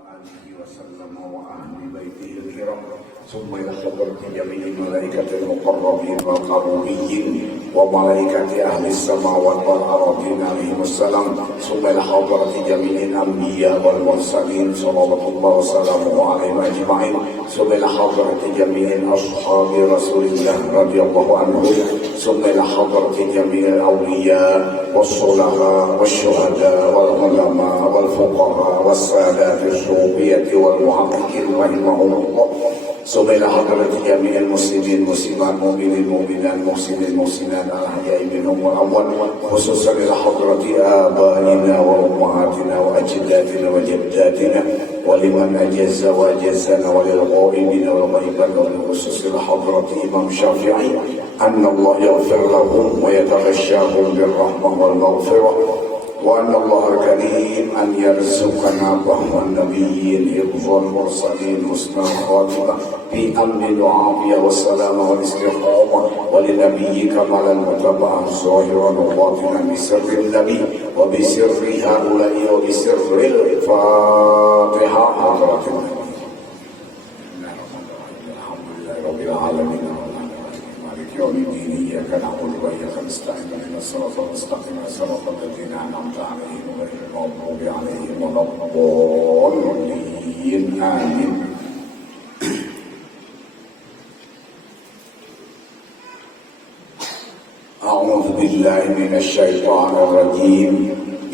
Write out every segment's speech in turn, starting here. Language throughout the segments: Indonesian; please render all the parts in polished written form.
آله وسلم وأهل بيته الكرام ثم إلى حضرة جميع الملائكة المقربين والقربيين وملائكة أهل السماوات والأراضين عليهم السلام ثم إلى حضرة جميع الأنبياء والمرسلين صلوات الله وسلامه عليهم أجمعين ثم إلى حضرة جميع أصحاب رسول الله رضي الله عنهم ثم إلى حضرة جميع الأولياء والصلحاء والشهداء والعلماء والفقهاء والسادات الصوفية والمحققين رحمهم الله ثم إلى حضرة جميع المسلمين المسلمات المؤمنين المؤمنات المحسنين المحسنات الأحياء منهم والأموات خصوصا إلى حضرة آبائنا وأمهاتنا وأجدادنا وجداتنا ولمن أجز وأجزنا وللغائبين والغيبين والخصوص إلى حضرة إمام الشافعي أن الله يغفر لهم ويتغشاهم بالرحمة والمغفرة وأن الله الكريم أن يرزقنا بهم النبيين حفظ المرسلين حسن الخاتمة في أمن وعافية والسلامة والاستقامة ولنبيك مالا متبعا ظاهرا وباطنا بسر النبي وبسر هؤلاء وبسر الفاتحة حضرة النبي. الحمد لله رب العالمين يوم الدين إياك نعبد وإياك نستعين اهدنا الصراط المستقيم صراط الذين أنعمت عليهم غير المغضوب عليهم ولا الضالين آمين. أعوذ بالله من الشيطان الرجيم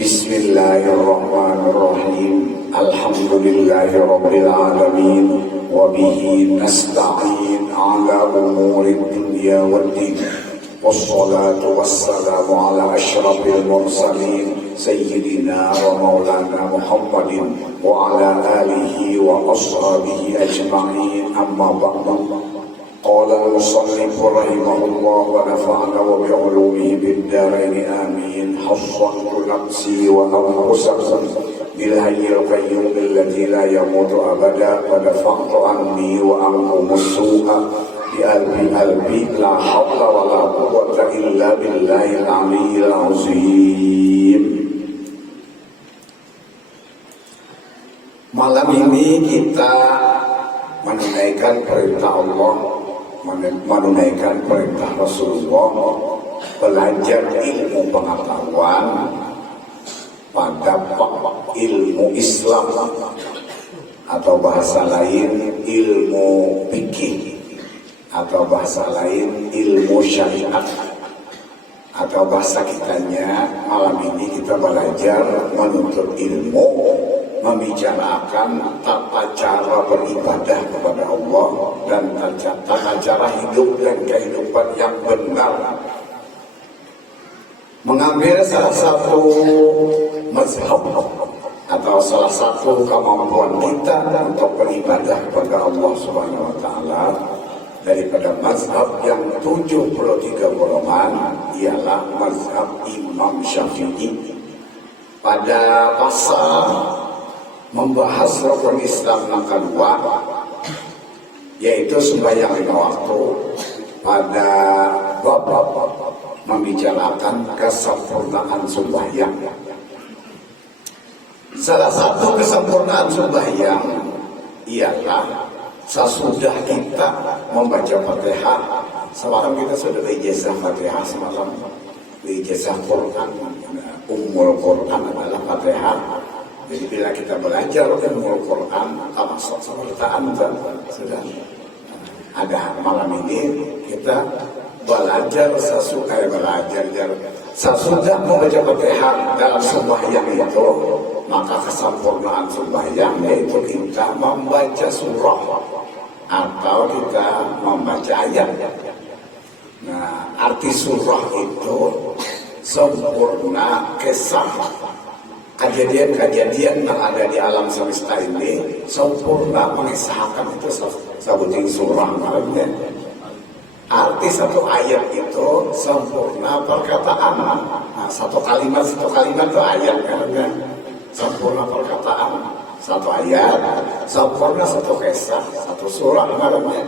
بسم الله الرحمن الرحيم الحمد لله رب العالمين وبه نستعين على أمور الدنيا والدين والصلاة والسلام على أشرف المرسلين سيدنا ومولانا محمد وعلى آله وأصحابه أجمعين أما بعد قال المصنف رحمه الله ونفعنا وبعلومه بالدارين آمين حصنت نفسي وأنفسكم بالحي القيوم الذي لا يموت أبدا ودفعت عني وعنكم السوء بقلبي لا حول ولا قوة إلا بالله العلي العظيم. Malam ini kita menunaikan perintah Allah, menunaikan perintah Rasulullah, belajar ilmu pengetahuan pada ilmu Islam atau bahasa lain ilmu fikih atau bahasa lain ilmu syariat atau bahasa kitanya malam ini kita belajar menuntut ilmu, membicarakan tata cara beribadah kepada Allah dan tata cara hidup dan kehidupan yang benar, mengambil salah satu mazhab atau salah satu kemampuan kita untuk beribadah kepada Allah Subhanahu wa taala daripada mazhab yang 73 golongan ialah mazhab Imam Syafi'i. Pada pasal membahas rukun Islam yang kedua yaitu sembahyang 5 waktu, pada bab membicarakan kesempurnaan sembahyang. Salah satu kesempurnaan sembahyang ialah sesudah kita membaca Fatihah. Semalam kita sudah ijazah Fatihah, semalam ijazah Quran, Ummul Quran adalah Fatihah. Jadi bila kita belajar Ummul Quran, termasuk semertaan sudah ada. Malam ini kita belajar sesudah membaca Fatihah dalam sembahyang itu, maka kesempurnaan sembahyang yaitu kita membaca surah atau kita membaca ayat. Nah, arti surah itu sempurna kisah kejadian-kejadian yang ada di alam semesta ini, sempurna mengisahkan itu sebutin surah malamnya. Arti satu ayat itu sempurna perkataan. Nah, satu kalimat itu ayat kan? Sempurna perkataan satu ayat, sempurna satu kisah, satu surah malamnya.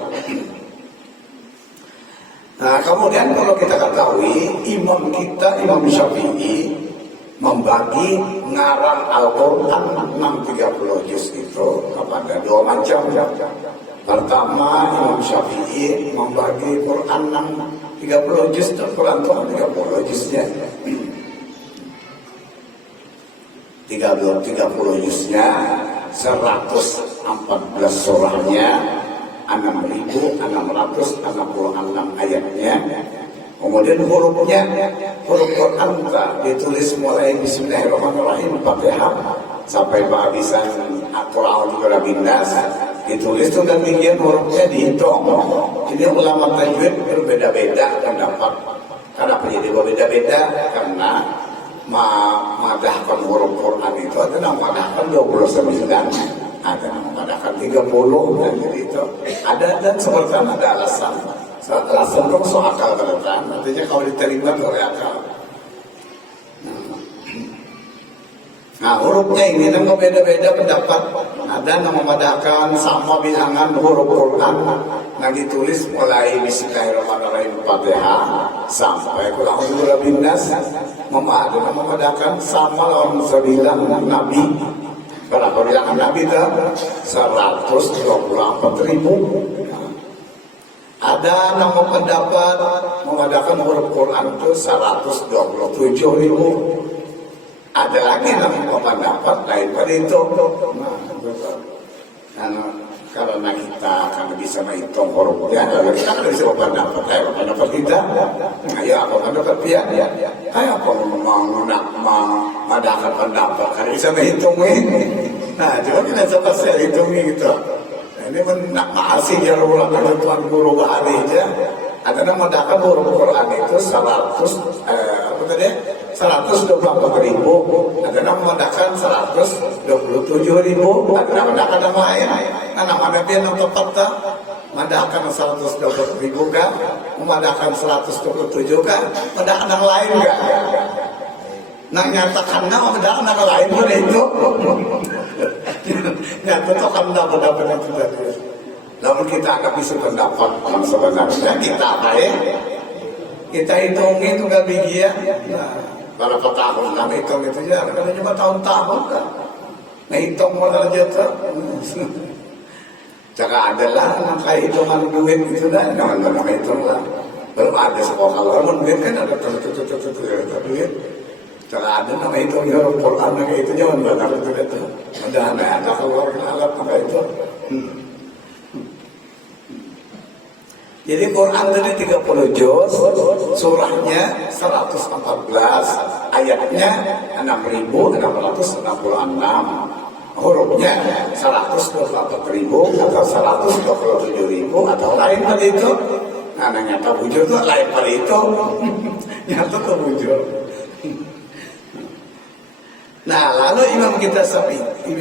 Nah, kemudian kalau kita ketahui imam kita Imam Syafi'i membagi ngarang Al-Quran 630 juz itu kepada dua macam. Pertama, Imam Syafi'i membagi Quran 630 juz, Quran itu 30 juznya. 30 juznya, 114 surahnya, 6.666 ayatnya. Kemudian hurufnya, huruf Quran ditulis mulai Bismillahirrahmanirrahim, Fatihah sampai kehabisan Al-Quran juga Binnas, ditulis itu dan bagian hurufnya dihitung. Ini ulama tajwid berbeda-beda pendapat. Kenapa jadi berbeda-beda? Karena memadahkan huruf Quran itu ada yang memadahkan 29, ada yang memadahkan 30, dan jadi itu ada, dan sebenarnya ada alasan. Alasan itu masuk akal kan, artinya kalau diterima oleh akal. Nah, hurufnya ini kan beda-beda pendapat. Ada yang memadahkan sama bilangan huruf Quran yang ditulis mulai Bismillahirrahmanirrahim Fatihah sampai Qul a'udzu birabbin nas. Ada yang memadahkan sama lawan sebilang Nabi. Berapa bilangan Nabi itu? 124.000. Ada nama pendapat mengadakan huruf Quran itu 127.000. Ada lagi nama pendapat lain pada itu. Karena kita akan bisa menghitung hurufnya, lalu kita akan bisa pendapat. Ayo pendapat kita, ayo apa pendapat dia? Ayo apa mengadakan pendapat? Karena bisa menghitung ini. Nah, coba kita coba saya hitung gitu. Ini masih ya kalau tuan guru bahari aja. Ada yang mengadakan huruf Quran itu 124.000. Ada yang mengadakan 127.000. Ada yang mengadakan nama lain. Nah, nama Nabi yang tepat tak? Mengadakan 120.000 kan? Mengadakan 127 kan? Mengadakan yang lain kan? Nah, nyatakan nama mengadakan yang lain pun itu. Nyatakan nama itu tadi. Namun kita akan bisa pendapat yang sebenarnya kita apa ya? Kita hitungin itu gak bagian. Nah, berapa tahun kami hitung itu ya? Karena cuma tahun-tahun kan. Nah, hitung modal juta. Jangan ada lah kayak hitungan duit itu dah. Jangan hitung lah. Belum ada sekolah kalau duit kan ada duit. Jangan ada nama hitung huruf Quran kayak itu jangan benar itu. Mudah ada kalau alat kayak itu. Jadi Quran tadi 30 juz, surahnya 114, ayatnya 6.666, hurufnya 124.000 atau 127.000 atau lain pada itu. Nah, nyata bujur itu lain pada itu. Nyata tuh bujur. Nah, lalu Imam kita Syafi'i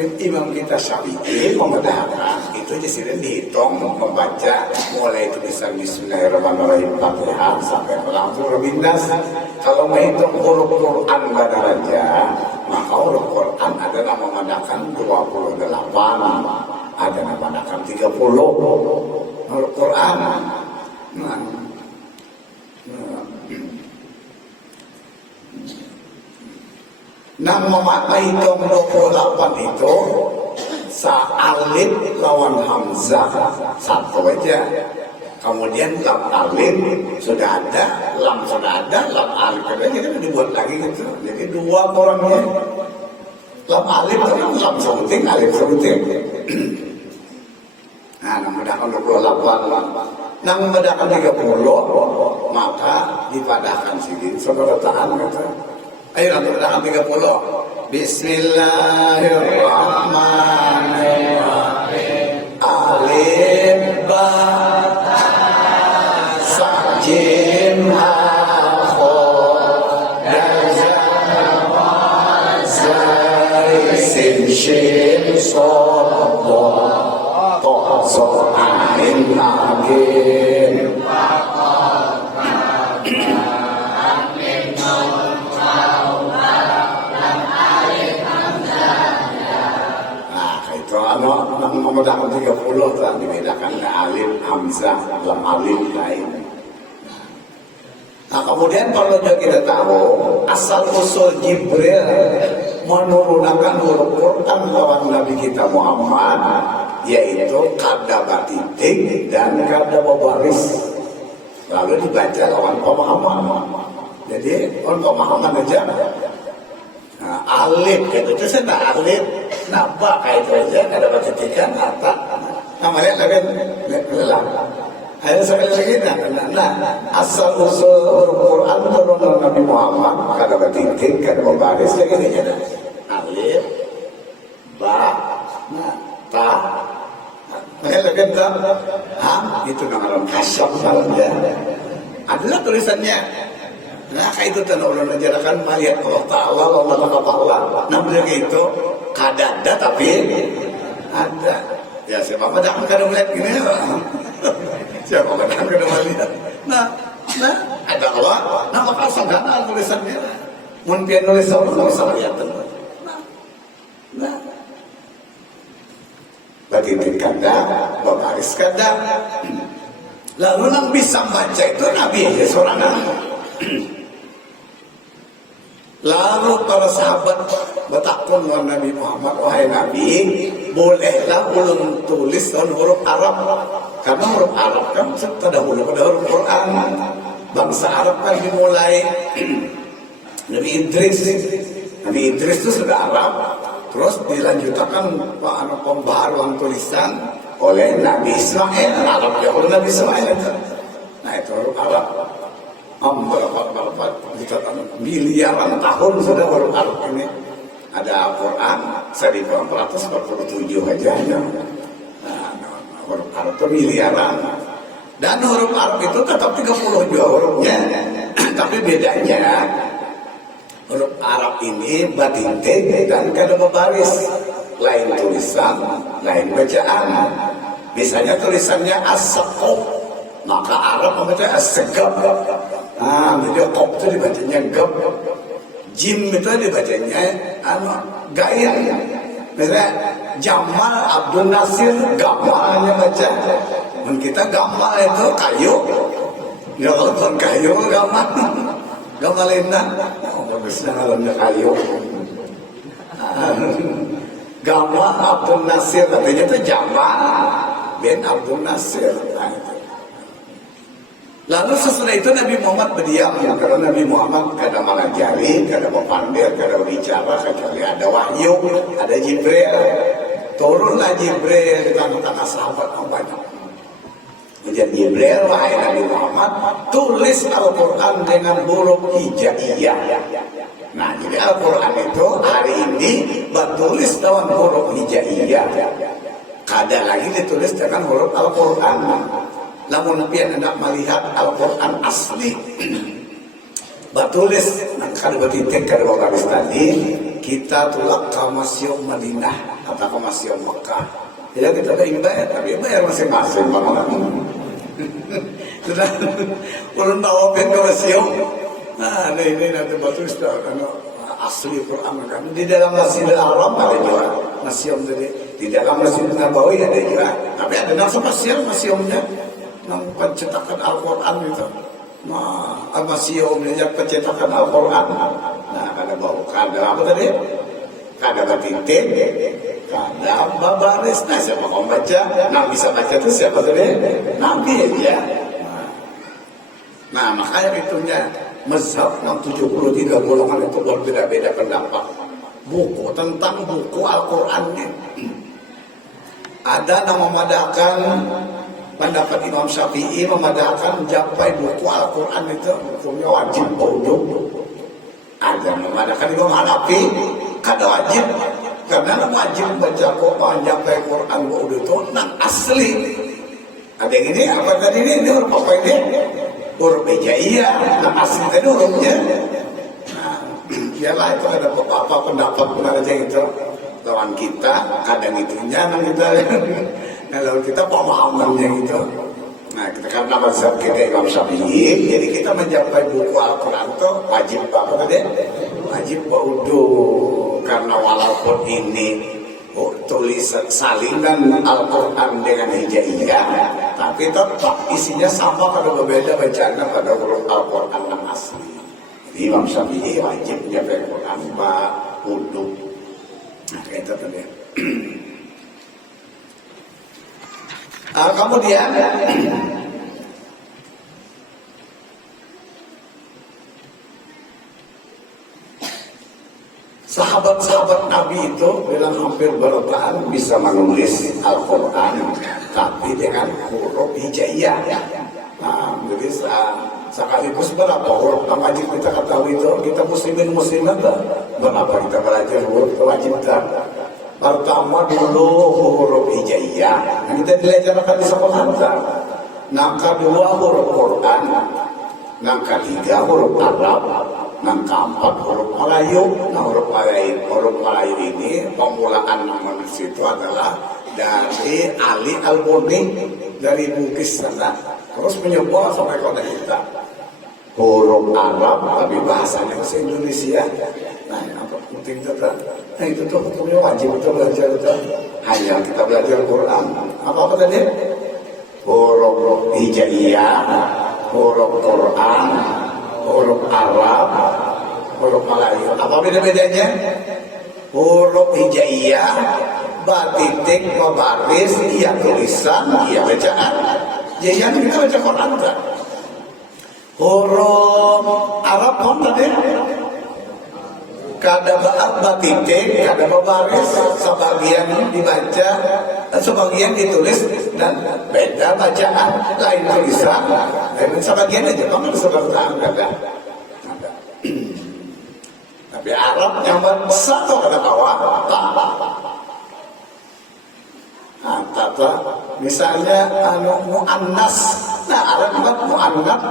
membedakan itu jadi dihitung membaca mulai tulisan Bismillahirrahmanirrahim Fatihah sampai langsung Binnas. Kalau menghitung huruf Quran pada raja, maka huruf Quran ada yang memandangkan 28, ada yang memandangkan 30 huruf Quran. Nah, menghitung 28 itu alif lawan hamzah satu aja. Kemudian lam alif sudah ada, lam sudah ada, lam alif ada, jadi dibuat lagi gitu. Jadi dua orangnya. Lam alif itu lam sebuting, alif sebuting. Nah, memudahkan 28. Nah, memudahkan 30, maka dipadahkan sini sebertaan gitu. Ayo nanti kita 30. Bismillahirrahmanirrahim. Alif ba sa jim ha kha dal zai sin shin sad dha ta sa ain agim. Memudahkan 30 telah dibedakan ke alif, hamzah, lam alif lain. Nah kemudian kalau juga kita tahu asal usul Jibril menurunkan huruf Quran lawan Nabi kita Muhammad, yaitu kada titik dan kada baris, lalu dibaca lawan pemahaman. Jadi untuk pemahaman aja. Nah, alif gitu itu sudah alif, naba kayak itu aja kada titikan kata. Namanya lagi lelah. Ayo sekali lagi, nah, asal usul Quran turun Nabi Muhammad kada titik, kada baris lagi ni ada alif, ba, ta, lagi tak, itu nama kasar saja. Adalah tulisannya. Nah kayak itu dan Allah mengajarkan melihat Allah Taala, Allah Taala. Namun itu kada ada tapi ada. Ya siapa pada kada melihat ini. Siapa pada kada melihat. Nah ada Allah. Nah maka sangkana tulisannya. Mun pian nulis Allah salah lihat. Nah. Bagi kada, baris kada. Lalu yang bisa baca itu Nabi ya seorang Lalu para sahabat bertakun dengan Nabi Muhammad, wahai Nabi, bolehlah ulun tulis dengan huruf Arab? Karena huruf Arab kan terdahulu pada huruf Quran. Bangsa Arab kan dimulai Nabi Idris. Nabi Idris itu sudah Arab. Terus dilanjutkan pembaharuan tulisan oleh Nabi Ismail. Arab ya oleh Nabi Ismail. Nah itu huruf Arab. Berapa miliaran tahun sudah huruf Arab ini. Ada Al-Quran 1447 aja. Nah, huruf Arab itu miliaran. Dan huruf Arab itu tetap 32 hurufnya. Tapi bedanya huruf Arab ini batintik dan kada baris. Lain tulisan, lain bacaan. Misalnya tulisannya as-saqaf, maka Arab membaca as-segab. Nah, jadi kop itu dibacanya gab, jim itu dibacanya gaya. Misalnya Jamal Abdul Nasir, gamalnya baca. Dan kita gamal itu kayu, ya kalau kayu gamal, gamal indah. Oh, bagusnya alamnya kayu. Gamal Abdul Nasir, artinya itu Jamal bin Abdul Nasir. Nah, itu. Lalu sesudah itu Nabi Muhammad berdiam ya, karena Nabi Muhammad kada mengajari, kada mepandir, kada berbicara, kecuali ada wahyu, ada Jibril. Turunlah Jibril di tengah-tengah sahabat yang banyak. Menjadi Jibril, wahai Nabi Muhammad, tulis Al-Quran dengan huruf hijaiyah. Nah, jadi Al-Quran itu hari ini bertulis dengan huruf hijaiyah. Kada lagi ditulis dengan huruf Al-Quran. Namun pian hendak melihat Al-Quran asli bertulis kada betitik kada baris tadi, kita tulak ke Museum Madinah atau ke Museum Mekah. Jadi kita ada yang bayar, tapi bayar masing-masing banget. Sudah ulun bawa pian ke museum. Nah ini nanti bertulis asli Quran kan di dalam Masjidil Haram ada juga museum tadi, di dalam Masjid Nabawi ada juga, tapi ada nama spesial museumnya. Pencetakan Al-Quran itu, nah, museumnya pencetakan Al-Quran. Nah, kada bau, kada apa tadi? Kada batitik, kada baris. Nah, siapa mau baca? Nah, bisa baca itu siapa tadi? Nabi ya. Nah, makanya itunya mazhab 73 golongan itu berbeda-beda pendapat. Buku tentang buku Al-Qurannya. Ada yang memadakan pendapat Imam Syafi'i memadakan mencapai buku Al-Quran itu hukumnya wajib wudhu. Ada memadakan Imam Hanafi kada wajib, karena wajib baca Quran mencapai Quran wudhu itu nang asli. Ada yang ini apa tadi ini huruf apa ini? Huruf hijaiyah, nang asli tadi hurufnya. Nah, iyalah itu ada beberapa pendapat aja itu. Lawan kita kadang itunya nang kita. Kalau kita pemahamannya gitu. Nah, kita karena mazhab kita Imam Syafi'i, jadi kita mencapai buku Al-Quran itu wajib apa tadi? Wajib wudhu. Karena walaupun ini tulisan salinan Al-Quran dengan hijaiyah, tapi tetap isinya sama, pada berbeda bacaannya pada huruf Al-Quran Imam Syafi'i wajib menjaga Quran Pak untuk itu tadi. Kemudian sahabat-sahabat Nabi itu dalam hampir bertahun bisa menulis Al-Quran, tapi dengan huruf hijaiyah. Nah, jadi sekaligus berapa huruf yang wajib kita ketahui itu? Kita muslimin muslimat, berapa kita belajar huruf kewajiban? Pertama dulu huruf hijaiyah, nah, kita diajarkan di sekolah. Nah, kedua huruf Quran, nah ketiga huruf Arab, nah keempat huruf Melayu. Nah huruf Melayu ini pemulaan manusia itu adalah dari Ali Al-Buni dari Bugis sana, terus menyebar sampai kota kita. Huruf Arab tapi bahasanya bahasa Indonesia. Nah apa penting itu? Nah itu tuh hukumnya wajib kita belajar itu. Hanya kita belajar Quran. Apa tadi? Huruf hijaiyah, huruf Quran, huruf Arab, huruf Melayu. Apa beda-bedanya? Huruf hijaiyah, batitik, baris, iya tulisan, iya bacaan. Jadi kita baca Quran kan? Huruf Arab kan tadi? Kada batitik, kada baris, sebagian dibaca, sebagian ditulis dan beda bacaan, lain tulisan, lain sebagian aja. Kamu seperti ada. Tapi Arab yang satu kata bawah, tata, misalnya muannas, nah Arab buat muannat,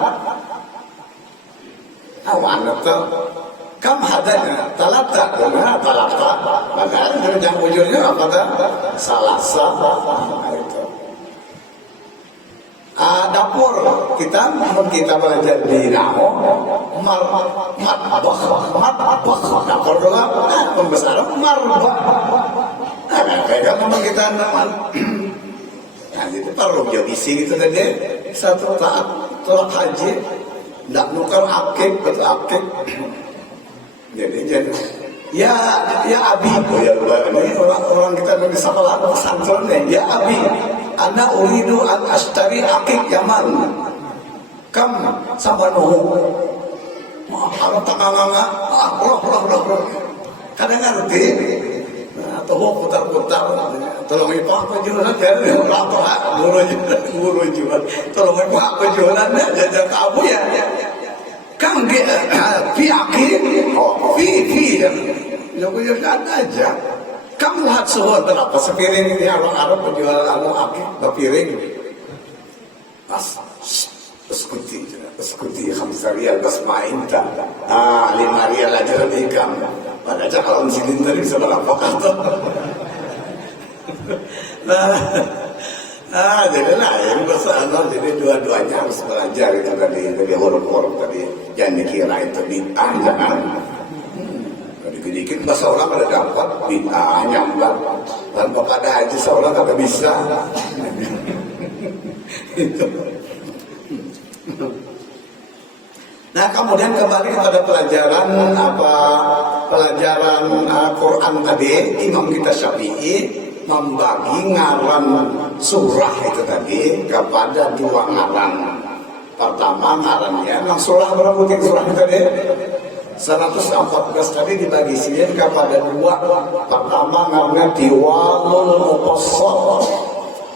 muannat tuh. Kam hadanya talata, nah talata, padahal yang ujungnya apa dah? Salasa, itu. Dapur kita belajar di Namo, matbah, dapur dulu, pembesar marbah. Kayak memang kita nama. Nah itu perlu jadi isi gitu tadi. Satu taat tolak haji, tidak nukar akik, betul akik. Jadi ya Abi, ya ini orang kita di sekolah pesantren nih, ya Abi, ana uridu an ashtari akik yaman, kam sabanuhu, kalau tanganga, roh, kadang ngerti, atau putar-putar, tolong ibu apa jualan, jadi apa, guru jualan, tolong ibu apa jualan, jajan kamu ya. Kang fi akid, fi, ya aja. Kamu lihat suhu berapa sepiring ini Arab penjual anu akid berpiring. Pas, eskuti khamsarial bas main tak. 5 rial aja lebih kamu. Pada calon silinder bisa berapa kata. Jadi lain masalah, jadi dua-duanya harus belajar itu tadi, dari huruf-huruf tadi. Jangan dikira itu bid'ah, jangan. Dikit-dikit bahasa orang ada dapat bid'ah nyambar, tanpa pada haji seolah kagak bisa. Itu. Nah kemudian kembali kepada pelajaran Quran tadi, Imam kita Syafi'i membagi ngaran surah itu tadi kepada 2 ngaran. Pertama ngarannya, surah berapa surah itu tadi? 114 tadi dibagi sini kepada 2. Pertama ngarannya Tiwalul Mufassal.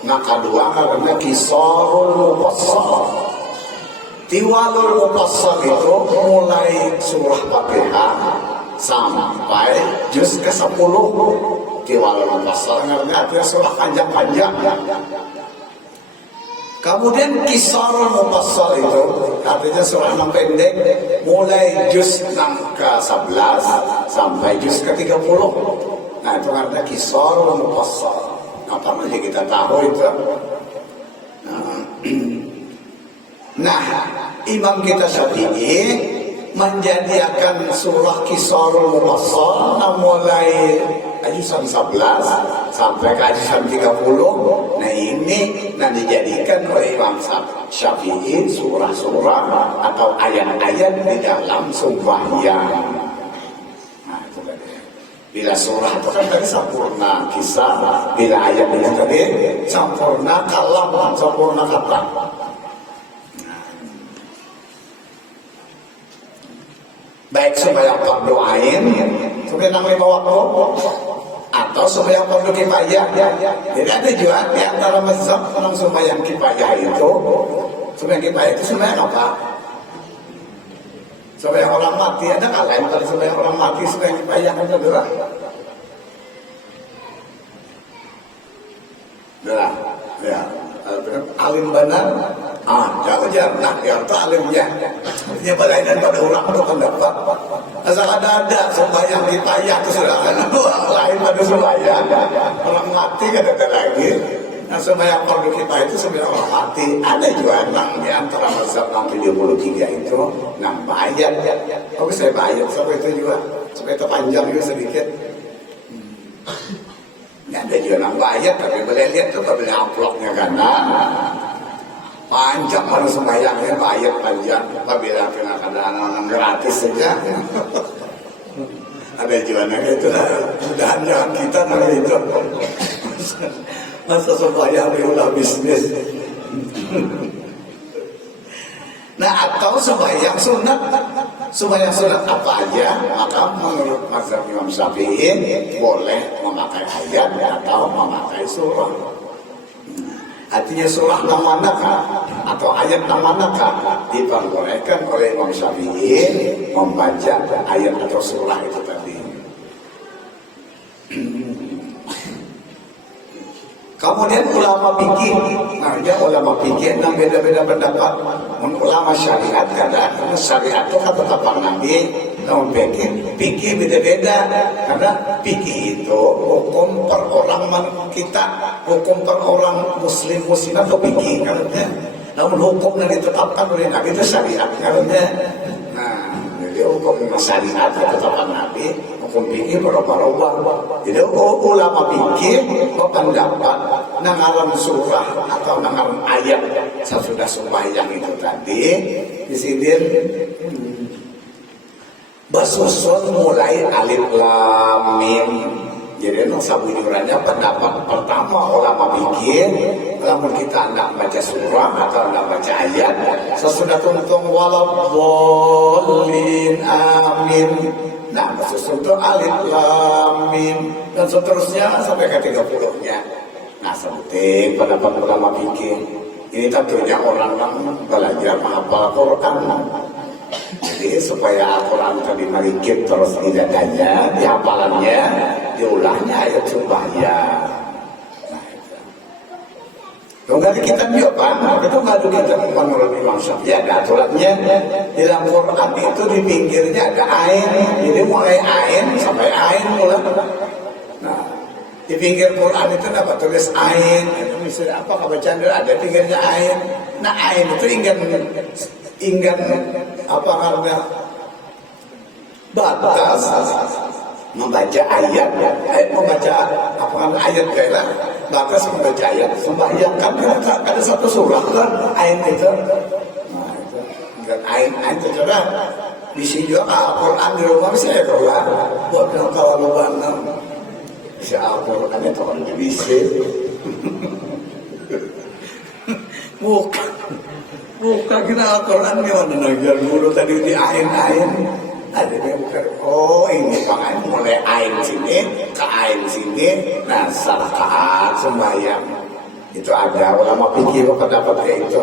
Nah kedua ngarannya Qisarul Mufassal. Tiwalul Mufassal itu mulai surah Fatihah sampai juz ke-10. Tiwalul Mufassal artinya surah panjang-panjang. Kemudian Qisarul Mufassal itu artinya surah yang pendek, mulai juz ke-11 sampai juz ke-30. Nah itu artinya Qisarul Mufassal. Apa aja kita tahu itu. Nah Imam kita Syafi'i menjadikan surah Qisarul Mufassal mulai ajusan 11 sampai ke ajusan 30. Nah ini dijadikan oleh Imam Syafi'i surah-surah atau ayat-ayat di dalam sembahyang. Nah itu tadi. Bila surah itu kan tadi sempurna kisah, bila ayat itu tadi sempurna kalam, sempurna kata. Baik sembahyang fardu ain, sembahyang 5 waktu, atau sembahyang fardu kifayah. Jadi ada juga di antara mazhab tentang sembahyang kifayah itu. Sembahyang kifayah itu sembahyang apa? Sembahyang orang mati. Ada nggak lain kalau sembahyang orang mati, sembahyang kifayah itu adalah? Adalah, ya. Alim benar, jauh nah yang itu alimnya, dia balainan pada orang itu pendapat. Asal ada sembahyang kifayah itu sudah lain pada sembahyang orang mati kan ada lagi. Nah sembahyang fardu kifayah itu sembahyang orang mati. Ada juga di antara mazhab 73 itu nambah ayat. Tapi saya bayar sampai itu juga, sampai itu panjang juga sedikit. Ya, ada juga nambah ayat, tapi boleh lihat tuh boleh amplopnya karena panjang mana sembahyangnya, ayat panjang. Apabila kena kadang-kadang gratis saja. Ada juga yang itu, mudahan jangan kita nanti itu. Masa sembahyang ulah bisnis. Nah atau sembahyang sunat. Sembahyang sunat apa aja, maka menurut mazhab Imam Syafi'i boleh memakai ayat atau memakai surah. Artinya surah yang manakah atau ayat yang manakah diperbolehkan oleh Imam Syafi'i membaca ayat atau surah itu tadi. Kemudian ulama fikih, ulama fikih yang beda-beda pendapat. Ulama syariat karena syariat itu kata tapak Nabi, namun fikih beda-beda. Karena fikih itu hukum per orang kita, hukum per orang muslim atau fikih karena. Namun hukum yang ditetapkan oleh Nabi itu syariat karena. Nah, jadi hukum syariat kata tapak Nabi. Hukum fikih berubah-ubah. Jadi ulama fikih berpendapat nangaran surah atau nangaran ayat sesudah sembahyang itu tadi di sini bersusun mulai alif lam mim. Jadi sabujurnya pendapat pertama ulama fikih, kalau kita hendak baca surah atau hendak baca ayat sesudah tuntung waladhdallin amin. Nah, bersusun itu alif lam mim dan seterusnya sampai ke 30-nya. Nah, seperti pendapat ulama fikih. Ini tentunya orang yang belajar menghafal Quran. Jadi supaya Al-Quran tadi merikit terus di dadanya, di hafalannya, diulahnya ayat sembahyang. Kalau nggak di kitab juga Pak, itu nggak ada kitab menurut Imam Syafi'i ada aturannya. Di dalam Quran itu di pinggirnya ada ain, jadi mulai ain sampai ain mulai. Nah, di pinggir Quran itu dapat tulis ain, itu misalnya apa bacaan dulu ada pinggirnya ain. Nah ain itu ingin apa namanya batas membaca ayat, membaca apa namanya ayat kayak batas membaca ayat sembahyang kan ada satu surah kan ain itu. Nah itu kan ain itu coba bisi juga Al-Quran di rumah bisa ya kalau buat kawan banget bisa Al-Quran itu kan bisa bukan kita Al-Quran gimana najar dulu tadi di ain ada dia bukan ini pakai mulai ain sini ke ain sini nah rakaat sembahyang itu ada ulama fikih pendapat kayak itu.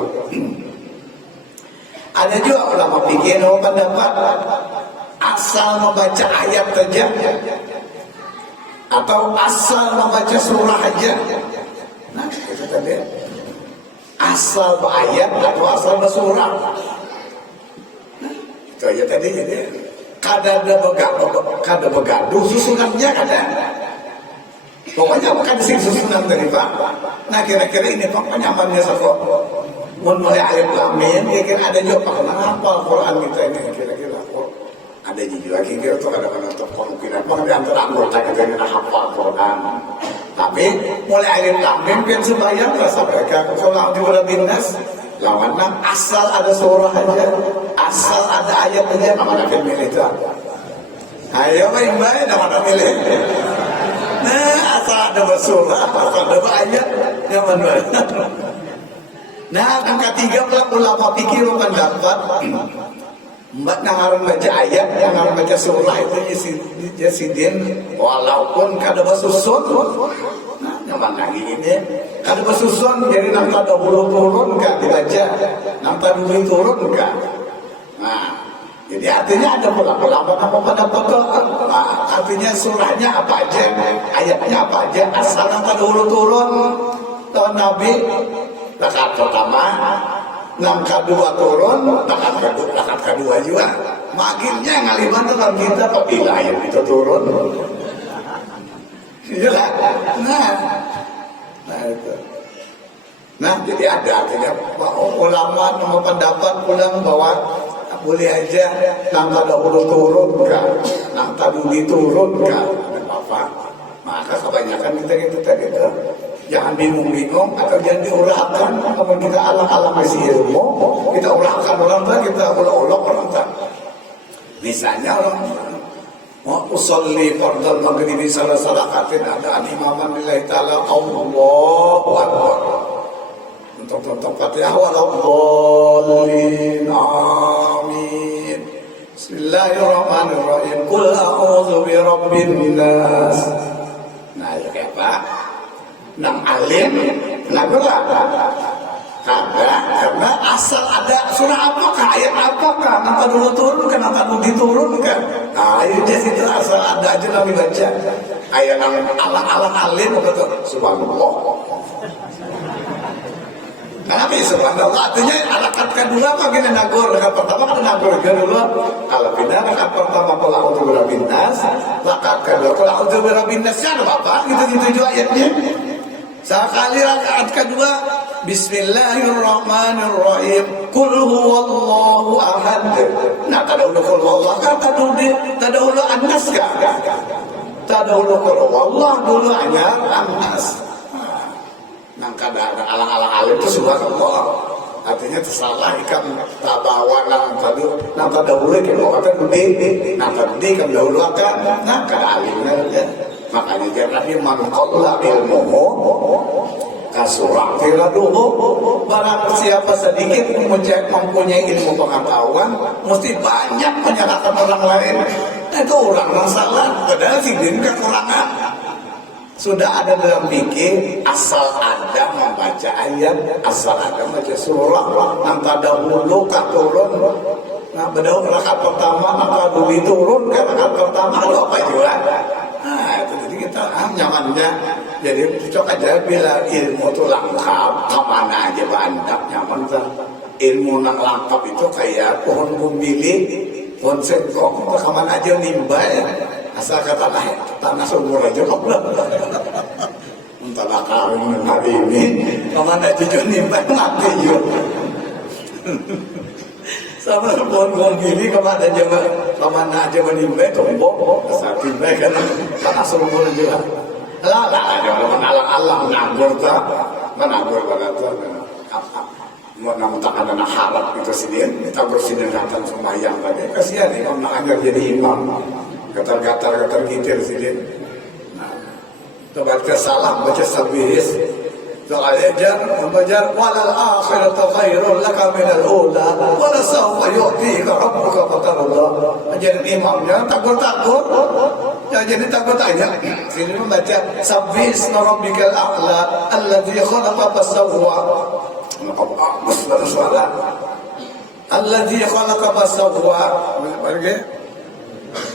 Ada juga ulama fikih pendapat asal membaca ayat saja atau asal membaca surah aja. Nah itu tadi asal ayat atau asal surah. Nah, itu aja tadi jadi kada begaduh susunannya kada. Pokoknya bukan sing susunan tadi Pak. Nah kira-kira ini Pak penyamannya satu. Mulai alif lam mim, kira-kira ada juga Pak. Kenapa Al-Quran kita ini kira-kira? Ada juga kira-kira tuh kadang-kadang terkonflik tidak mau di antara anggota kita yang hafal Quran. Tapi mulai akhir lamim kan sembahyang rasa mereka kalau di Nas lawannya asal ada surah aja, asal ada ayat aja, mana kan milih itu. Ayo baik-baik, mana milih. Nah, asal ada surah, asal ada ayat, nyaman banget. Nah, yang ketiga ulama pikir pendapat mbak nangaran baca ayat, nangaran baca surah itu jasidin walaupun kada basusun. Nah, nyaman lagi ini kada basusun jadi nang tadahulu turun kah dibaca, nang tadahulu turun kah. Nah, jadi artinya ada ulama pada pokok. Nah, artinya surahnya apa aja, ayatnya apa aja, asal nang tadahulu turun tahun Nabi. Rakaat pertama, nang kedua turun, rakaat kedua juga. Makinnya ngaliban dengan kita apabila ayat itu turun. Iyalah. Nah itu. Nah jadi ada artinya ulama nomor pendapat pulang bahwa boleh aja nang dahulu turun kan, nang tadi turun kan, ada apa? Maka kebanyakan kita tadi jangan bingung-bingung atau jangan diurahkan. Kalau kita alang-alang masih ilmu, kita urahkan orang tua, kita ulok-ulok orang tua. Misalnya orang mau usolli fardal maghribi salah rakatin ada imaman lillahi ta'ala Allahu akbar. Untuk Fatihah waladdallin amin. Bismillahirrahmanirrahim. Qul a'udzu birabbin nas. Nah, ya kayak apa? Nang alim, kenapa karena asal ada surah apakah, ayat apakah, nanti dulu turun kan, nanti dulu diturunkan. Nah, itu situ asal ada aja nabi baca. Ayat yang alang-alang alim, betul. Subhanallah. Kenapa ya subhanallah? Artinya rakaat kedua apa gini nagor, rakaat pertama kan nagor dulu. Kalau pindah rakaat pertama qul a'udzu birabbin nas, rakaat kedua qul a'udzu birabbin nas ada apa? Gitu ayatnya. Sekali rakaat kedua Bismillahirrahmanirrahim Qul huwallahu ahad. Nah tadahulu qul huwallahu kan tadahulu an-nas kan. Tadahulu qul huwallahu dulu hanya an-nas. Nang kada alang-alang alim itu subhanallah. Artinya tersalah ikan tabawa nang tadahulu kalau kata gede, nang tadi kan dahulu akan nang kada alimnya. Makanya jangan man qalla ilmuhu kasurah filaduhu. Barang siapa sedikit mempunyai ilmu pengetahuan mesti banyak menyalahkan orang lain. Itu orang yang salah padahal sidin kekurangan. Sudah ada dalam fikih asal ada membaca ayat, asal ada membaca surah, nang tadahulu turun. Nah, bedau rakaat pertama maka dulu turun ke rakaat pertama ada apa juga. Nah, itu jadi kita nyamannya. Jadi cocok aja bila ilmu itu lengkap, kemana aja bandak nyaman tuh. Ilmu yang lengkap itu kayak pohon bumbili, pohon sengkong, kemana aja nimba ya. Asal kata tanah sumur aja ngobrol. Entah kawin hari ini, kemana aja nimba mati juga. Sama pohon bumbili kemana aja menimba tombok, asal timba kan tanah sumur juga. Lah ada orang alang-alang nganggur tak, menanggur pada tu. Mau nama tak ada harap itu sendiri, kita bersinarkan sembahyang tadi. Kasihan ni kalau nak ajar jadi imam, gatal gitir sendiri. Nah, baca salam, baca sabihis, doa ajar, membaca walal akhiratu khairul laka minal ula, wala sawfa yu'tika rabbuka fatarda. Ajar imamnya takut. Ya, jadi takut aja. Sini membaca Sabbis rabbikal a'la alladzi khalaqa fasawwa. Alladzi khalaqa fasawwa. Lagi.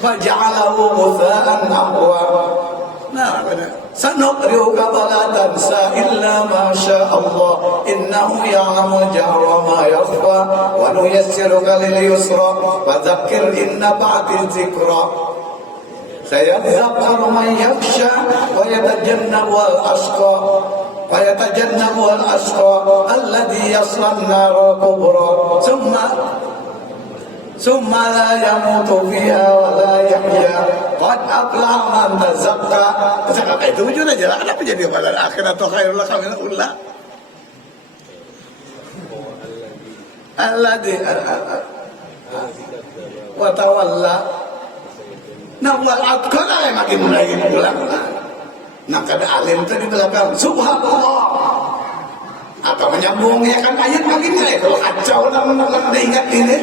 Faj'alahu ghutha'an ahwa. Nah, sanuqri'uka fala tansa illa ma syaa Allah. Innahu ya'lamu al-jahra ma yakhfa wa nuyassiruka lil yusra. Fadzakkir in nafa'ati dzikra. سيذكر من يخشى ويتجنبها الأشقى الذي يصلى النار الكبرى summa la yamutu fiha wa la yahya qad aflaha man tazakka. Kata itu jujur aja, kenapa jadi walal akhiratu khairul laka minal ula? Alladzi wa tawalla. Nah, wal atqana yang makin mulai ulang. Nah, kada alim tadi belakang subhanallah. Apa menyambungnya kan ayat makin mulai kalau kacau nak ingat ini.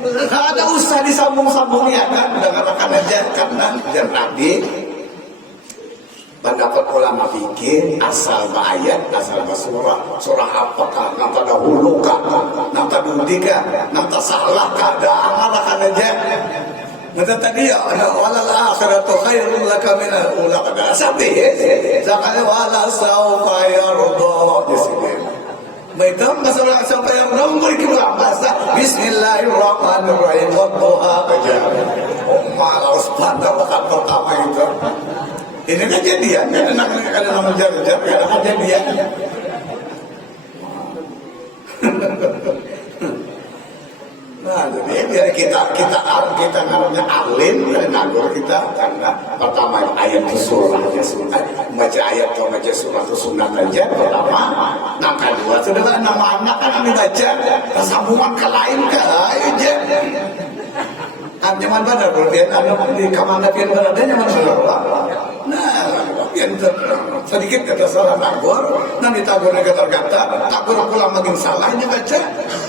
Kada usah disambung-sambungnya kan, udah katakan aja karena dan Nabi pendapat ulama fikih asal ayat, asal surah apakah nang tadahulu kah, nang tadudika, nang tasalah kah, dah amalkan aja. Maka tadi ya, walal akhiratu khairul laka minal ula. Kada sabi, zakane wala saufa yarda di sini. Baitam masalah saufa yarda mungkin kita bahasa bismillahirrahmanirrahim wadduha aja. Oh, malas pada waktu pertama itu. Ini kejadian kan nama jar-jar ada kejadian. Nah, jadi biar kita namanya alim dan nagur kita karena pertama ayat surahnya sunat, baca ayat atau baca surah itu sunat aja pertama. Nah kedua sudah nama anak kan dibaca, sambungan ke lain ke aja. Kan zaman pada berbian ada di kamar pian berada zaman berapa? Nah, pian sedikit kata salah nagur, nanti tagurnya kata tagur pulang makin salahnya baca,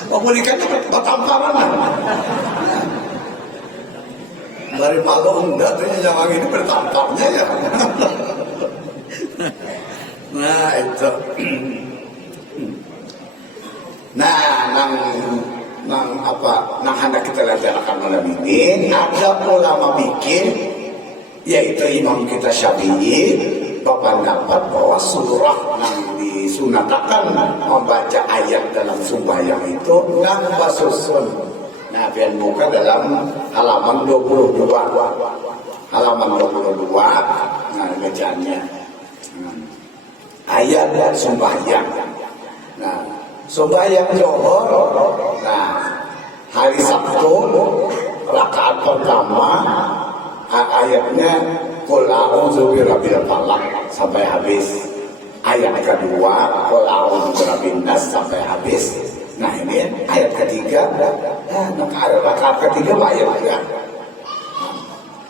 pemulikannya bertamparan. Dari malu enggak tuh yang ini bertamparnya ya. Nah itu. Nah, nang hendak kita laksanakan malam ini ada ulama bikin yaitu imam kita Syafi'i berpendapat bahwa surah yang disunatakan membaca ayat dalam sembahyang itu nang basusun. Nah, pian buka dalam halaman 22. Halaman 22. Nah, bacaannya. Ayat dan sembahyang. Nah, sembahyang Zuhur. Nah, hari Sabtu rakaat pertama ayatnya qul a'udzu birabbil falaq sampai habis. Ayat kedua qul a'udzu birabbin nas sampai habis. Nah, ini ayat ketiga. Rakaat ketiga ayat ya.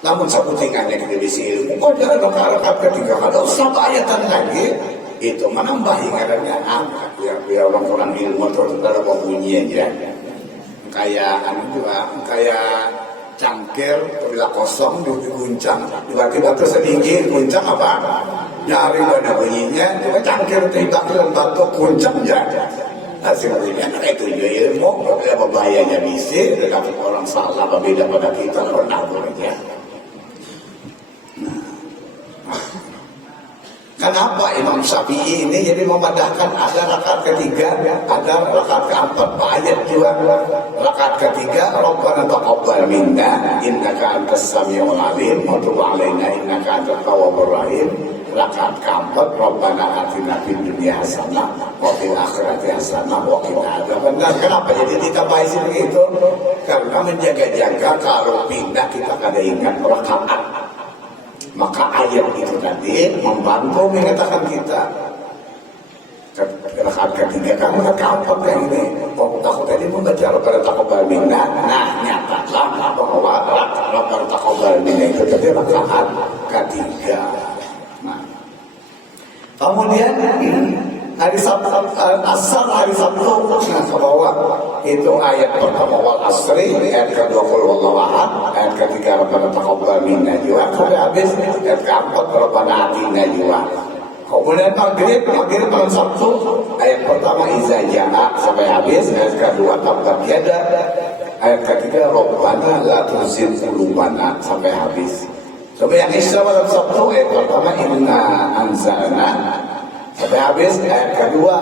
Namun sabutingannya kita bisa ilmu. Kok jangan rakaat ketiga kalau satu ayatan lagi itu menambah ingatannya. Ya orang ilmu terus ada bunyi aja. Kayak cangkir bila kosong diguncang tiba-tiba terus sedikit guncang apa nyari mana bunyinya coba cangkir tiba-tiba batu guncang ya hasilnya itu juga ilmu apa bahayanya bisa dengan orang salah berbeda pada kita pernah ya. Kenapa Imam Syafi'i ini jadi memadahkan ada rakaat ketiga, ada rakaat keempat, ayat juga. Rakaat ketiga, Rabbana taqabbal minna innaka antas samiul alim wa tub alaina innaka antat tawwabur rahim. Rakaat keempat, Rabbana atina fid dunya hasanah wa fil akhirati hasanah wa qina adzabannar. Kenapa jadi ditambahi begitu? Karena menjaga-jaga kalau pindah kita kada ingat rakaat. Maka ayat itu tadi membantu mengatakan kita rakaat ketiga kan rakaat apa ini? Oh, takut tadi membaca pada taqabbal minna. Nah, nyatalah bahwa pada taqabbal minna itu tadi rakaat ketiga. Nah, kemudian hari Sabtu asar hari Sabtu nah ke bawah itu ayat pertama wal asri ayat kedua qul huwallahu ahad ayat ketiga rabbana taqabbal minna juga sampai habis ayat keempat rabbana atina juga. Kemudian maghrib malam Sabtu ayat pertama iza jaa sampai habis ayat kedua tabbat yada ayat ketiga rabbana la tuzigh qulubana sampai habis. Sampai yang Isya malam Sabtu ayat pertama inna anzalna sampai habis ayat kedua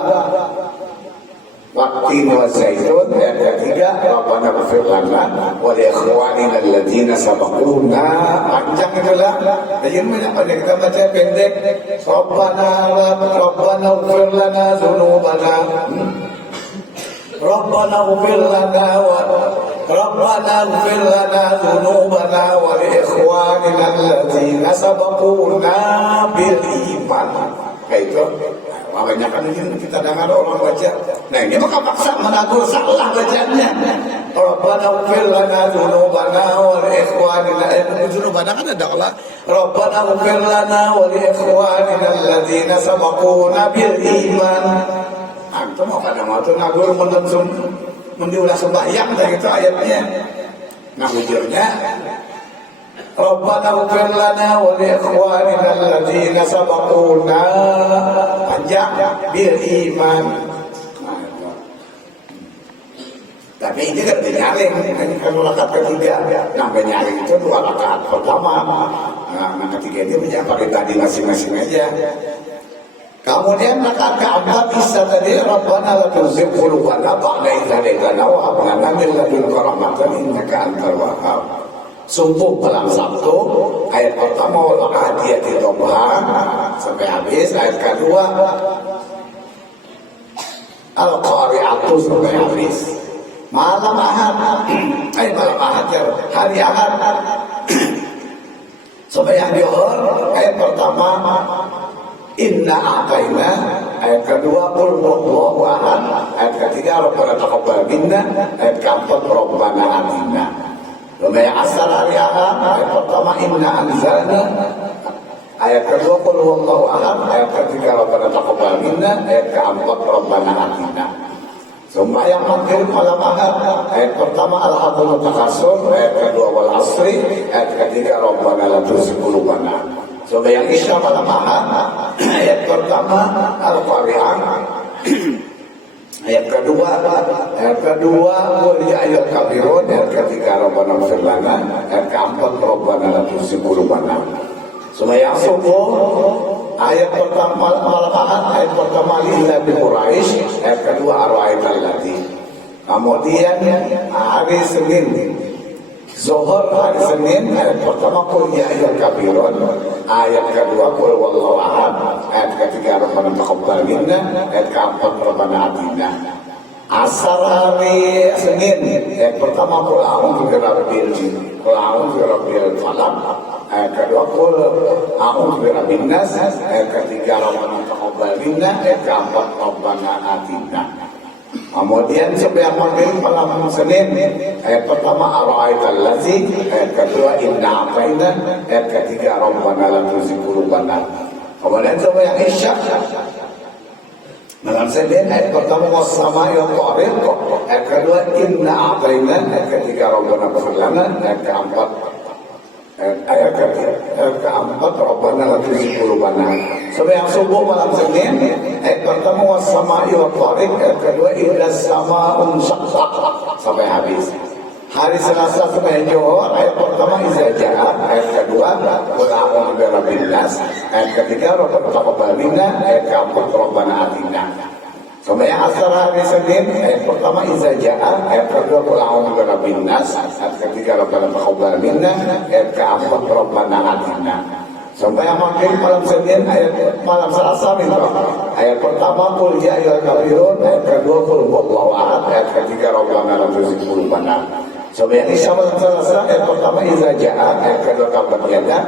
Waqtin wa zaitun ayat ketiga Rabbana ighfir lana wa li ikhwanina alladziina sabaquna panjang itulah. Jadi banyak pada kita baca pendek Rabbana ighfir lana dzunubana Rabbana ighfir lana Rabbana ighfir lana dzunubana wa li ikhwanina alladzina sabaquna bil iman. Kayak itu. Makanya kan ini kita dengar orang baca. Nah ini maka paksa menagur salah bacanya. Rabbana ighfir lana dzunubana wa li ikhwanina dzunubana kan ada Allah. Rabbana ighfir lana wa li ikhwanina alladzina sabaquna bil iman. Antum mau kadang waktu nagur menentum mendiulah sembahyang dari itu ayatnya. Nah ujurnya Rabbana ighfir lana wa li ikhwanina alladzina sabaquna panjang bil iman. Tapi ini kan penyaring, kan rakaat ketiga. Nah penyaring itu 2 rakaat pertama. Nah ketiga dia menjawab pribadi masing-masing aja. Kemudian rakaat keempat bisa tadi Rabbana la tuzigh qulubana ba'da idh hadaytana wa hab lana min ladunka rahmatan innaka antal wahhab. Subuh malam Sabtu ayat pertama wal adiyati dhabha sampai habis, ayat kedua Al-Qari'atu sampai habis. Malam Ahad, malam Ahad ya, hari Ahad sampai yang dihor ayat pertama Inna a'tayna, ayat kedua Qul huwallahu ahad, ayat ketiga Rabbana taqabbal minna, ayat keempat Rabbana atina. Lumayan asal hari Ahad, ayat pertama Inna anzalna, ayat kedua Qul huwallahu ahad, ayat ketiga Rabbana taqabbal minna, ayat keempat Rabbana atina. Sembahyang maghrib malam Ahad, ayat pertama Al-Haqqul Mutakassir, ayat kedua Wal Asri, ayat ketiga Rabbana la tuzigh qulubana. Sembahyang Isya malam Ahad, ayat pertama Al-Qari'ah, ayat kedua Qul ya ayyuhal kafirun, ayat ketiga Rabbana ighfir lana, ayat keempat Rabbana la tuzigh qulubana. Sembahyang subuh ayat pertama malam Ahad, ayat pertama Ila bi Quraisy, ayat kedua Ar-Ra'aital ladzi. Kemudian hari Senin Zuhur hari Senin ayat pertama Qul ya ayyuhal kafirun, ayat kedua Qul huwallahu ahad, ayat ketiga Rabbana taqabbal minna, ayat keempat Rabbana atina. Asar hari Senin ayat pertama Qul a'udzu birabbil falaq, ayat kedua Qul a'udzu birabbin nas, ayat ketiga Rabbana taqabbal minna, ayat keempat Rabbana atina. Kemudian sembahyang maghrib malam Senin ayat pertama Ar-Ra'aital ladzi, ayat kedua Inna a'tayna, ayat ketiga Rabbana la tuzigh qulubana. Kemudian sembahyang Isya malam Senin ayat pertama Was-sama'i wat-tariq, ayat kedua Inna a'tayna, ayat ketiga Rabbana ighfir lana, ayat keempat Rabbana la tuzigh qulubana. Sembahyang subuh malam Senin ayat pertama Was-sama'i wat-tariq, ayat kedua Idhas sama'un syaqqat sampai habis. Hari Selasa sembahyang Zuhur ayat pertama Iza ja'a, ayat kedua Qul a'udzu birabbin nas, ayat ketiga Rabbana taqabbal minna, ayat keempat Rabbana atina. Sembahyang Asar hari Senin ayat pertama Iza ja'a, ayat kedua Qul a'udzu birabbin nas, ayat ketiga Rabbana taqabbal minna, ayat keempat Rabbana atina. Sembahyang maghrib malam Senin ayat malam Selasa ayat pertama Qul ya ayyuhal kafirun, ayat kedua Qul huwallahu ahad, ayat ketiga Rabbana la tuzigh qulubana. Sembahyang Isya malam Selasa ayat pertama Iza ja'a, ayat kedua Tabbat yada,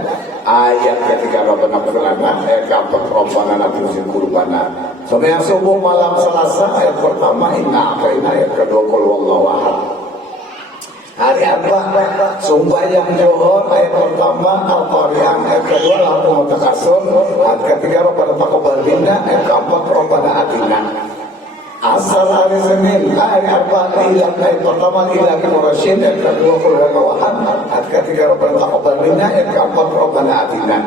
ayat ketiga Rabbana ighfir lana, ayat keempat Rabbana la tuzigh qulubana. Sembahyang subuh malam Selasa ayat pertama Inna a'tayna, ayat kedua Qul huwallahu ahad. Hari Arba sembahyang Zuhur ayat pertama Al-Qari'ah, ayat kedua Al-Haqqul Mutakassir, ayat ketiga Rabbana taqabbal minna, ayat keempat Rabbana atina. Asar hari Senin hari Arba ayat pertama Ila bi Quraisy, ayat kedua Qul huwallahu ahad, ayat ketiga Rabbana taqabbal minna, ayat keempat Rabbana atina.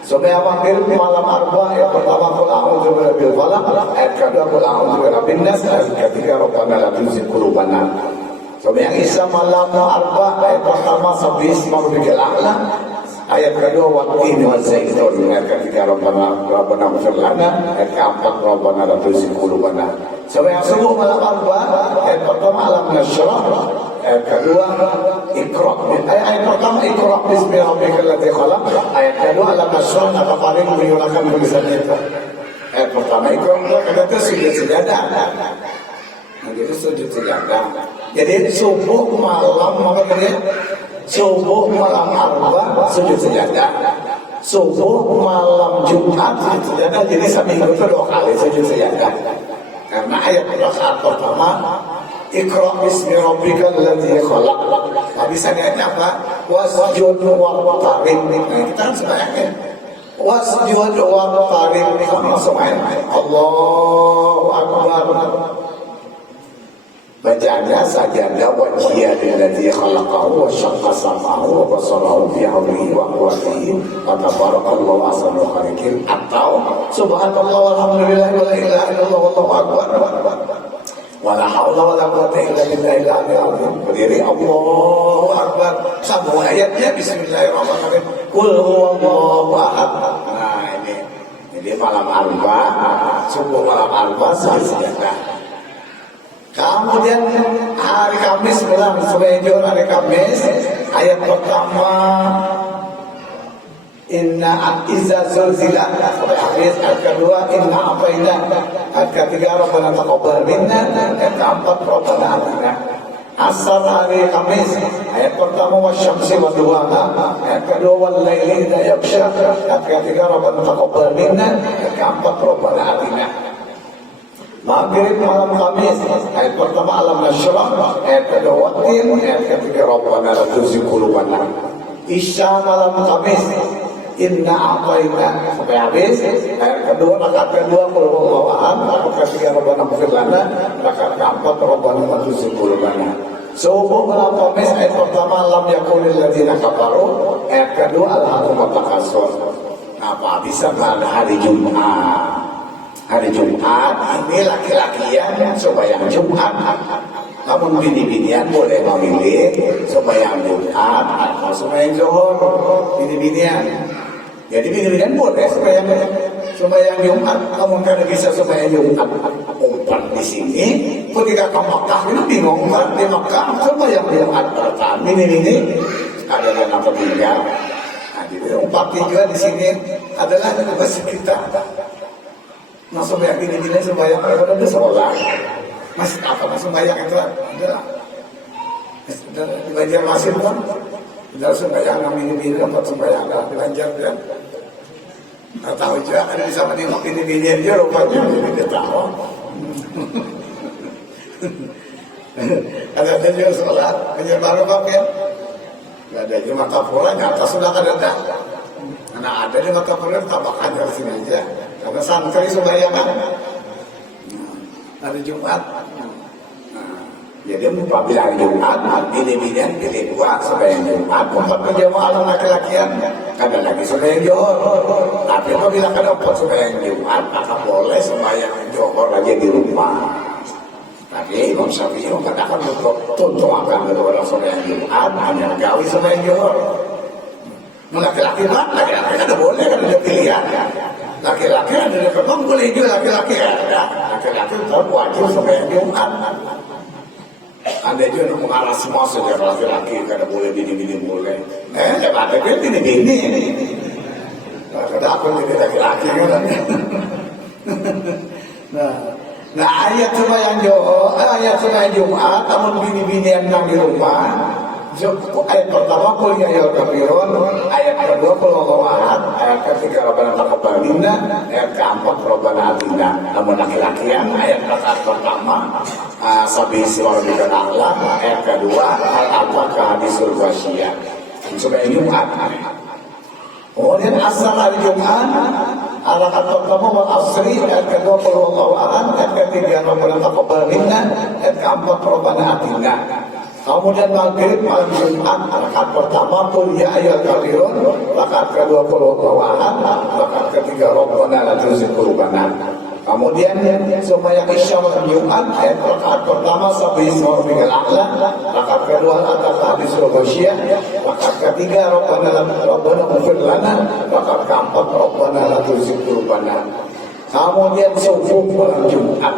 Sembahyang maghrib malam Arba ayat pertama Qul a'udzu birabbil falaq, ayat kedua Qul a'udzu birabbin nas, ayat ketiga Rabbana la tuzigh qulubana. Sembahyang Isya malam Arba ayat pertama Sabbih isma rabbikal a'la, ayat kedua Wat-tini waz-zaitun, ayat ketiga Rabbana ighfir lana, ayat keempat Rabbana la tuzigh qulubana. Sembahyang subuh malam Arba ayat pertama Alam Nashrah, ayat kedua Iqra, ayat pertama Iqra bismi rabbikal ladzi khalaq, ayat kedua Alam Nashrah maka paling menggunakan tulisan itu. Ayat pertama Iqra, kedua sujud sejadah, Nah, jadi sujud sejadah. Jadi subuh malam apa tadi? Subuh malam Arba sujud sejadah. Subuh malam Jumat sujud sejadah. Jadi seminggu itu 2 kali sujud sejadah. Karena ayat rakaat pertama Iqra bismi rabbikal ladzi khalaq. Habisnya apa? Wasjud waqtarib. Nah, kita harus bayangin. Wasjud waqtarib. Kamu langsung main. Allahu Akbar. Bacaannya sajadah wajhiya lilladzi khalaqahu wa syaqqa sam'ahu wa basarahu fi 'amrihi wa quwwatihi wa tabarakallahu ahsanul khaliqin, atau subhanallah walhamdulillah wa la ilaha illallah wallahu akbar wa la haula wa la quwwata illa billahil aliyyil azim. Berdiri Allahu akbar. Sambung ayatnya bismillahirrahmanirrahim. Qul huwallahu ahad. Nah, ini. Jadi malam Arba, subuh malam Arba sajadah. Kemudian hari Kamis pulang sebenjur hari Kamis ayat pertama inna iza zulzilat sampai habis, ayat kedua inna apaina, ayat ketiga rabbana taqabbal minna, ayat keempat rabbana atina. Asar hari Kamis ayat pertama wasyamsi wa duhaha, ayat kedua wal laili idza yaghsha, ayat ketiga rabbana taqabbal minna, ayat keempat rabbana atina. Maghrib malam Kamis ayat pertama alam nasyrah, ayat kedua watin, ayat ketiga rabbana la tuzigh qulubana. Isya malam Kamis inna a'tayna sampai habis, ayat kedua rakaat kedua qul huwallahu ahad, rakaat ketiga rabbana ighfir lana, rakaat keempat rabbana la tuzigh qulubana. Subuh malam Kamis ayat pertama lam yakunil ladzina kafaru, ayat kedua alhaqumut takatsur. Apa bisa pada hari Jumat? Hari Jumat ini laki-laki yang sembahyang Jumat, namun bini-binian boleh memilih sembahyang Jumat atau sembahyang Zuhur. Bini-binian, jadi bini-binian boleh sembahyang Jumat, namun kada bisa sembahyang Jumat. Umpan di sini, ketika ke Makkah ini bingung kan, di Makkah sembahyang Jumat bertahan. Bini-bini ada yang apa tinggal. Nah, jadi umpan juga di sini adalah bahasa kita. Nah, sembahyang gini-gini sembahyang kalau udah sekolah masih apa sembahyang itu adalah di Banjarmasin kan udah sembahyang gini-gini dapat sembahyang di Banjar kan nggak tahu juga ada bisa menengok gini-gini aja rupanya jadi tahu. Ada juga sekolah Banjar Baru kan nggak ada juga Matapura nyata sudah ada karena ada di Matapura tambahkan dari sini aja. Karena santri sembahyang hari Jumat. Jadi apabila hari Jumat, bini-binian pilih 2 sembahyang Jumat, 4 berjamaah laki-lakian, kadang lagi sembahyang Zuhur. Tapi apabila kada 4 sembahyang Jumat, maka boleh sembahyang Zuhur aja di rumah. Tapi Imam Syafi'i mengatakan untuk tuntung akan orang sembahyang Jumat, hanya gawe sembahyang Zuhur. Laki-laki laki-laki kada boleh, kada ada pilihan. Laki-laki ada di kebang boleh juga laki-laki ada. Laki-laki tetap wajib sembahyang Jumat. Ada juga yang mengarah semua saja laki-laki kada boleh bini-bini boleh. Ada kan bini-bini. Kada aku jadi laki-laki kan. Nah ayat sembahyang Jumat, namun bini-bini yang di rumah. Ayat pertama qul ya ayyuhal kafirun, ayat kedua qul huwallahu ahad, ayat ketiga rabbana taqabbal minna, ayat keempat rabbana atina. Namun laki-lakian ayat pertama sabisi rabbikal a'la, ayat kedua hal apakah hadisul wasyiyah. Sembahyang Jumat. Kemudian asal hari Jumat rakaat pertama wal asri, ayat kedua qul huwallahu ahad, ayat ketiga rabbana taqabbal minna, ayat keempat rabbana atina. Kemudian maghrib malam Jumat rakaat pertama qul ya ayyuhal kafirun, rakaat kedua qul huwallahu ahad, rakaat ketiga rabbana la tuzigh qulubana. Kemudian sembahyang Isya malam Jumat ayat rakaat pertama sabbihisma rabbikal a'la, rakaat kedua rakaat hadisul ghasyiyah, rakaat ketiga rabbana ighfir lana, rakaat keempat rabbana la tuzigh qulubana. Kemudian subuh malam Jumat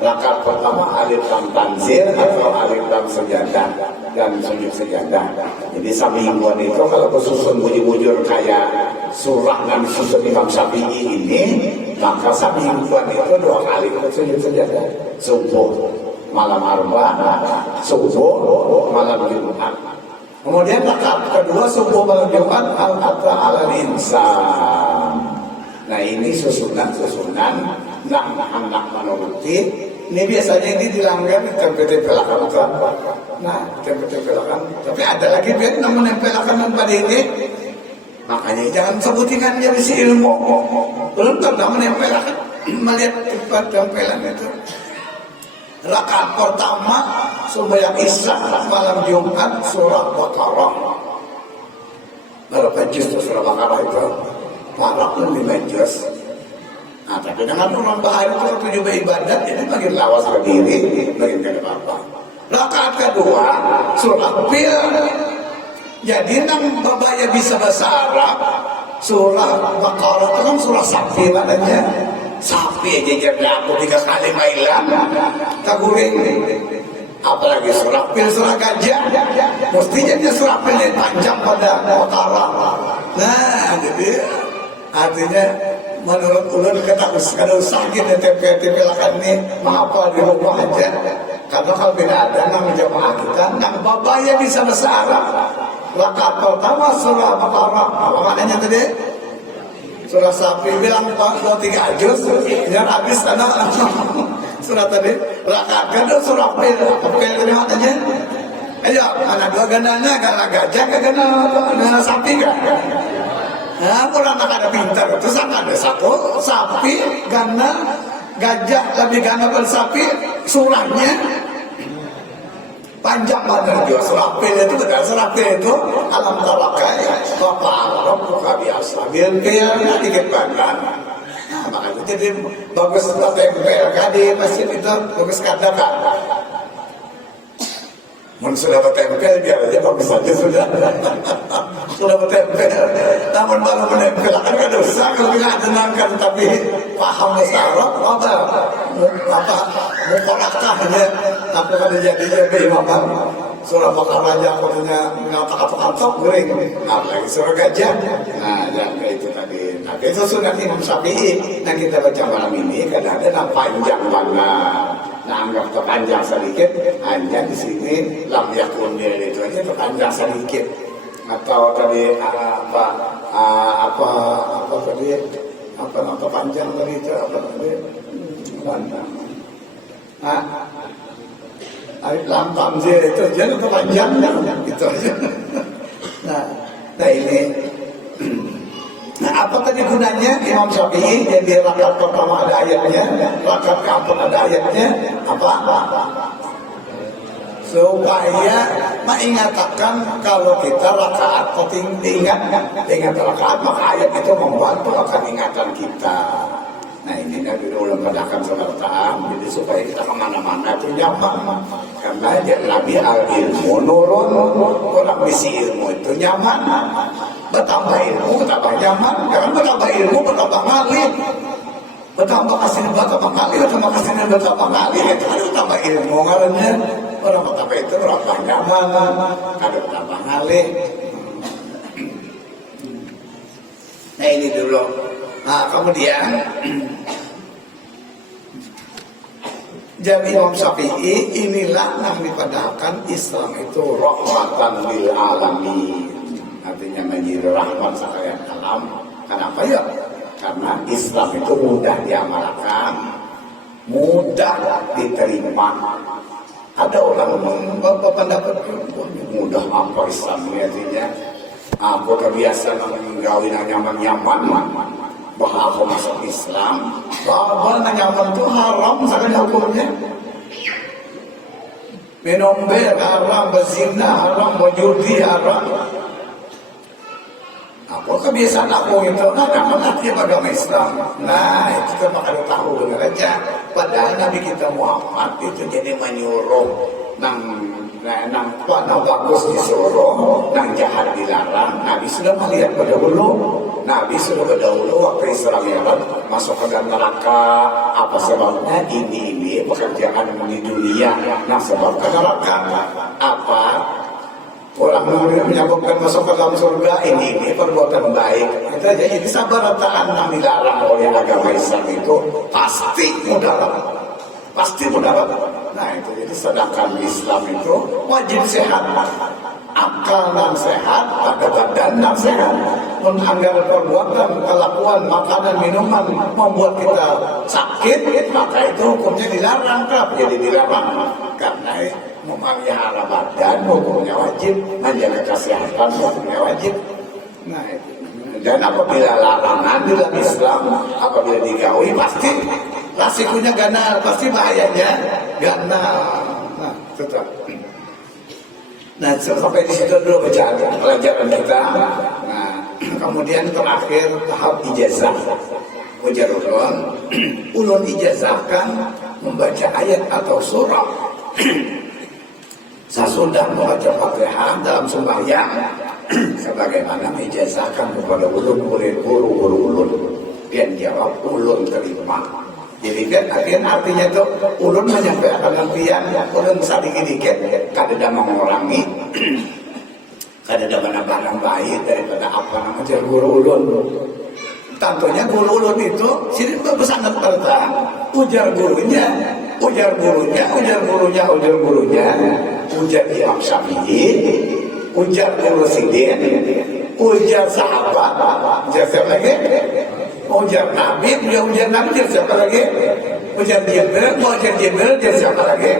rakaat pertama alif lam tanzil atau alif lam sejadah dan sujud sejadah. Jadi semingguan itu kalau kesusun bujur-bujur kayak surah dan susun Imam Syafi'i ini, maka semingguan itu 2 kali sujud sejadah. Subuh malam Arba, subuh malam Jumat. Kemudian rakaat kedua subuh malam Jumat al-ata alal insan. Nah ini susunan nah anak menuruti. Ini biasanya ini dilanggar di tempel-tempelakan. Nah tempel-tempelakan. Tapi ada lagi biar namun tempelakan pada ini. Makanya jangan sebutingan dia si ilmu. Belum pernah menempelakan melihat tempat tempelan itu. Rakaat pertama sembahyang Isya malam Jumat surah Baqarah. Berapa juz surah Baqarah itu? 45 juz. Nah, tapi dengan orang bahaya itu tujuh ibadat ini makin lawas ke diri, makin ke apa. Rakaat kedua surah Fil. Jadi nang babaya bisa bahasa Arab. Surah Baqarah itu kan surah sapi maknanya. Sapi aja jadi aku 3 kali mailan. Taguring. Apalagi surah Fil, surah gajah. Mestinya dia surah Fil yang panjang pada Baqarah. Nah, jadi artinya menurut ulun kalau sakit ya tempel-tempelakan ini menghafal di rumah aja. Karena kalau tidak ada nama jamaah kita, nama babaya bisa bahasa Arab. Rakaat pertama surah Baqarah. Apa maknanya tadi? Surah sapi bilang 3 juz, yang habis karena surah tadi. Rakaat kedua surah Fil. Fil ini maknanya? Ayo, mana 2 gandanya, gana gajah, gana sapi kan? Nah, kalau anak ada pintar, terus ada satu sapi, gana, gajah, lebih gana pada sapi, surahnya panjang banget juga. Surah Fil itu benar, surah Fil itu alam talakai, bapak Arab buka biasa, biar dikit banget. Nah, makanya jadi bagus tempel kan di masjid itu, bagus katakan. Sudah bertempel biar aja bagus saja sudah. Sudah bertempel. Namun baru menempel kan gak dosa kalau tidak tenangkan tapi paham bahasa Arab apa mukorakahnya apa kan jadinya berimaman. Surah Baqarah aja katanya mengatakan gering. Apalagi surah gajah. Nah, yang itu tadi. Nah, itu sunat Imam Syafi'i. Nah, kita baca malam ini kadang-kadang panjang banget. Nah, anggap terpanjang sedikit, hanya di sini lam yakun itu aja terpanjang sedikit. Atau tadi apa panjang tadi itu apa tadi? Alif lam tamzil itu jadi terpanjangnya gitu aja. Nah ini. Nah, apa tadi gunanya Imam Syafi'i? Jadi rakaat pertama ada ayatnya, rakaat keempat ada ayatnya. Apa? Supaya mengingatkan kalau kita rakaat ingat rakaat maka ayat itu membantu akan ingatan kita. Nah ini Nabi ulang katakan saudara, jadi supaya kita kemana-mana itu nyaman. Karena Nabi al-ilmu nurun, orang bisi ilmu itu nyaman. Bertambah ilmu, bertambah nyaman. Karena bertambah ilmu, bertambah ngalim. Bertambah kasih bertambah kali, bertambah kasih bertambah kali. Itu kan bertambah ilmu ngalimnya. Orang bertambah itu bertambah nyaman. Ada bertambah ngalim. Nah ini dulu. Nah kemudian jadi Imam Syafi'i inilah yang dipadahkan Islam itu rahmatan lil alamin. Artinya menjadi rahmat sekalian alam. Kenapa ya? Karena Islam itu mudah diamalkan, mudah diterima. Ada orang berpendapat mudah apa Islam ini artinya? Aku terbiasa menggawin nyaman-nyaman, bahwa aku masuk Islam, bahwa nyaman itu haram sekali hukumnya. Minum bir haram, berzina haram, berjudi haram. Aku kebiasaan aku itu, nyaman artinya agama Islam. Nah, itu kita bakal tahu benar aja. Padahal Nabi kita Muhammad itu jadi menyuruh nang bagus disuruh, nang jahat dilarang. Nabi sudah melihat berdahulu. Nabi sudah berdahulu waktu Isra Mi'raj masuk ke dalam neraka. Apa sebabnya? Ini pekerjaan di dunia. Nah, sebab ke neraka apa? Orang menyebabkan masuk ke dalam surga ini perbuatan baik. Itu aja. Jadi sabar taat yang dilarang oleh agama Islam itu pasti mudarat. pasti mendapat. Nah itu jadi sedangkan Islam itu wajib sehat, akal dan sehat, pada badan dan sehat. Melanggar perbuatan, kelakuan, makanan, minuman membuat kita sakit, maka itu hukumnya dilarang, jadi dilarang. Karena memelihara badan hukumnya wajib, menjaga kesehatan hukumnya wajib. Nah itu. Dan apabila larangan dalam Islam, apabila digaui pasti resikonya ganal, pasti bahayanya ganal. Nah, tetap. Nah, sampai di situ dulu pelajaran kita. Nah, kemudian terakhir tahap ijazah. Ujar ulun ijazahkan membaca ayat atau surah. Sesudah membaca Fatihah dalam sembahyang, sebagaimana ijazahkan kepada ulun oleh guru-guru ulun. Dan jawab ulun terima. Jadi kan artinya itu ulun menyampaikan impian, ulun sedikit-sedikit kada mengurangi, kada menambah baik daripada apa namanya guru ulun. Tentunya guru ulun itu sini berpesanat pada ujar gurunya, ujar Imam Syafi'i, ujar guru Sidin, ujar sahabat, ujar siapa lagi? Ujar Nabi, ujar Nabi, ujar siapa lagi? Ujar Jibril, ujar siapa lagi?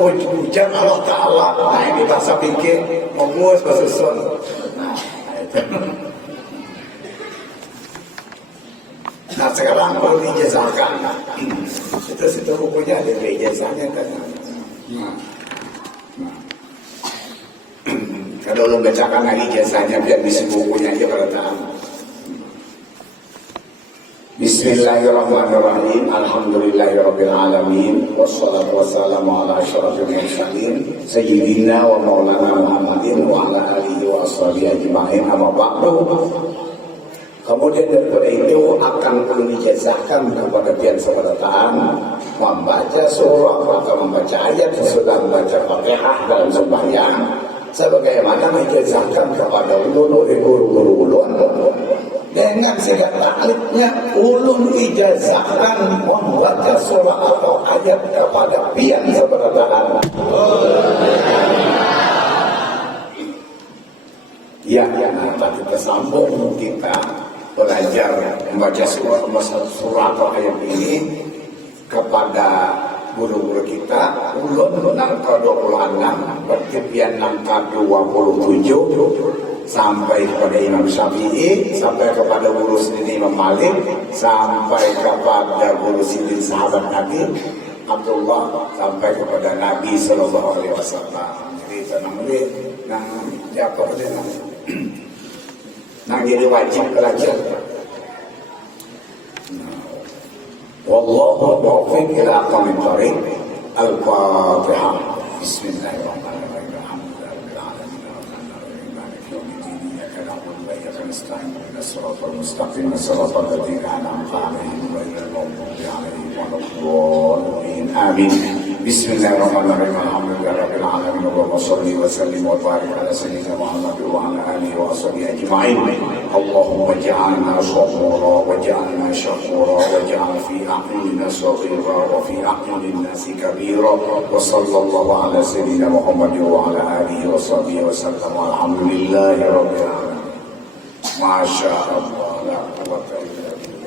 Ujar Allah Ta'ala. Nah ini bahasa pikir, memuas bersusun. Nah sekarang kalau diijazahkan, itu bukunya ada ijazahnya kan. Kalau lo bacakan lagi ijazahnya biar bisa bukunya aja pada tahu. Bismillahirrahmanirrahim. Alhamdulillahirabbil alamin. Wassalatu wassalamu ala asyrafil mursalin sayyidina wa maulana Muhammadin wa ala alihi wa ashabihi ajma'in. Amma ba'du. Kemudian daripada itu akan perlu dijazahkan kepada pihak sebelataan membaca surah atau membaca ayat sesudah membaca Fatihah dalam sembahyang, sebagaimana dijazahkan kepada ulun oleh guru-guru ulun. Dengan segala taklifnya ulun ijazahkan membaca surah atau ayat kepada pihak sebelataan. Ya, tadi kita sambung kita belajar membaca surah atau ayat ini kepada guru-guru kita. Ulun nangka 26, berarti pian nangka 27 sampai kepada Imam Syafi'i, sampai kepada guru sendiri Imam Malik, sampai kepada guru sendiri sahabat Nabi Abdullah, sampai kepada Nabi Sallallahu Alaihi Wasallam. Jadi tenang deh, jawab dia nah jadi wajib belajar. Wallahu muwaffiq ila aqwamit thariq. Al-Fatihah. Bismillahirrahmanirrahim. Alhamdulillahirabbil alamin. Arrahmanirrahim. Maliki yaumiddin. Iyyaka na'budu wa iyyaka nasta'in. Ihdinas siratal mustaqim. Siratal ladzina an'amta 'alaihim ghairil maghdubi 'alaihim waladdallin. Amin. Bismillahirrahmanirrahim. Alhamdulillahirabbil alamin. Allahumma shalli wa sallim wa barik ala sayyidina Muhammad wa ala alihi wa ashabihi ajma'in. Allahumma ij'alna sabura waj'alna syakura waj'al fi a'yunina saghira wa fi a'yunin nasi kabira wa sallallahu ala sayyidina Muhammad wa ala alihi wa sahbihi wa sallam. Alhamdulillahirabbil alamin. Masya Allah, la quwwata illa billah.